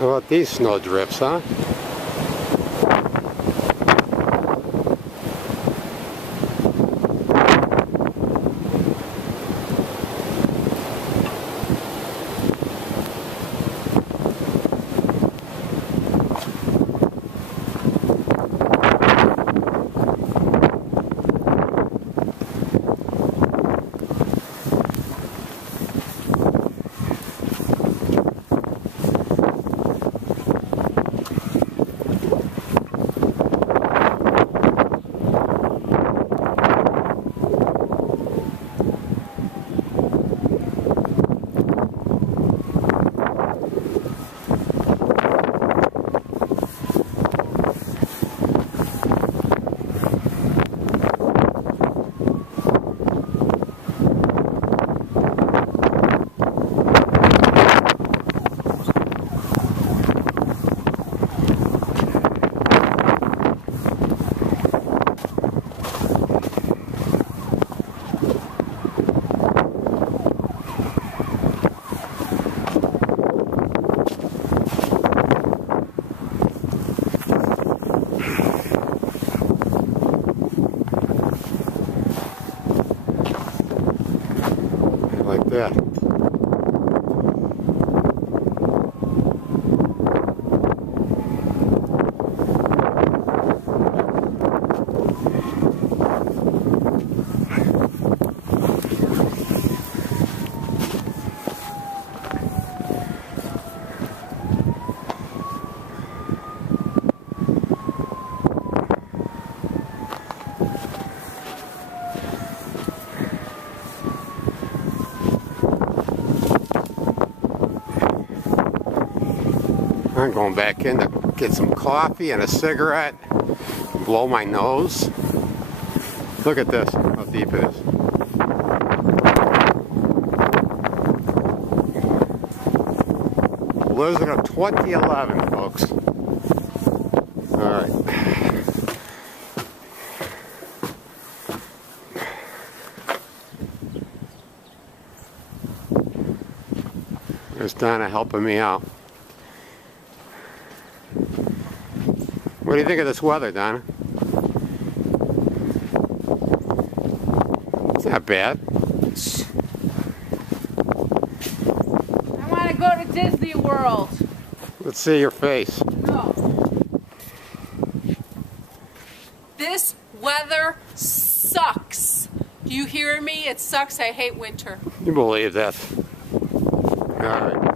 How about these snow drifts, huh? Like that. I'm going back in to get some coffee and a cigarette, blow my nose. Look at this, how deep it is. Blizzard of 2011, folks. Alright. There's Donna helping me out. What do you think of this weather, Donna? It's not bad. I want to go to Disney World. Let's see your face. No. This weather sucks. Do you hear me? It sucks. I hate winter. You believe that. All right.